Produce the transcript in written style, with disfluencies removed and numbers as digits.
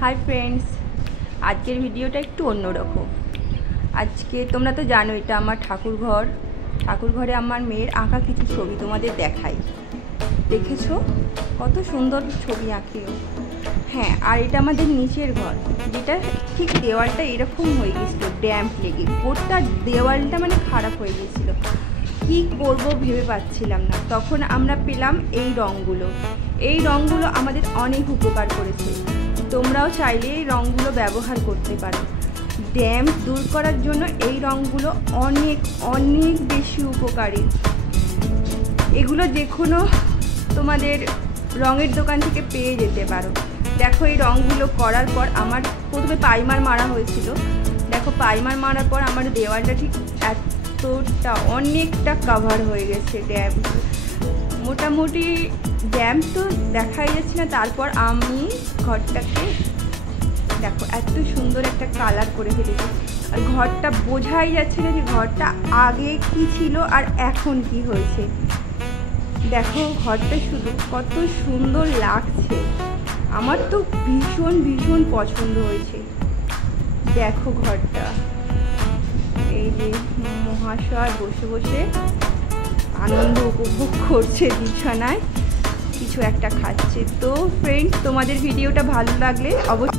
Hi friends, आज के भिडियोटा एकटू अन्यरकम। आज के तुम्हारा तो जानो এটা আমার ঠাকুর ঘরে আমার মেয়ের আঁকা কিছু ছবি তোমাদের দেখাই। দেখেছো কত সুন্দর ছবি আঁকে। হ্যাঁ, আর এটা আমাদের নিচের ঘর, যেটা ঠিক দেওয়ালটা এরকম হয়ে গেছিল ড্যাম্প লেগে, গোটা দেওয়ালটা মানে খারাপ হয়ে গেছিল। কি করব ভেবে পাচ্ছিলাম না। তখন আমরা পেলাম এই রঙগুলো। এই রঙগুলো আমাদের অনেক উপকার করেছে। তোমরাও চাইলে এই রঙগুলো ব্যবহার করতে পারো। ড্যাম্প দূর করার জন্য এই রঙগুলো অনেক অনেক বেশি উপকারী। এগুলো যে কোনো তোমাদের রঙের দোকান থেকে পেয়ে যেতে পারো। দেখো এই রঙগুলো করার পর আমার প্রথমে প্রাইমার মারা হয়েছিল। দেখো প্রাইমার মারার পর আমার দেওয়ালটা ঠিক এতটা অনেকটা কভার হয়ে গেছে। ড্যাম্প মোটামুটি ড্যাম্প তো দেখাই যাচ্ছে না। তারপর আমি ঘরটাকে দেখো এত সুন্দর একটা কালার করে ফেলেছি। আর ঘরটা বোঝাই যাচ্ছে না যে ঘরটা আগে কি ছিল আর এখন কি হয়েছে। দেখো ঘরটা শুধু কত সুন্দর লাগছে। আমার তো ভীষণ ভীষণ পছন্দ হয়েছে। দেখো ঘরটা, এই যে মহাশয় বসে বসে আনন্দ উপভোগ করছে, বিছানায় কিছু একটা খাচ্ছে। তো ফ্রেন্ডস, তোমাদের ভিডিওটা ভালো লাগলে অবশ্যই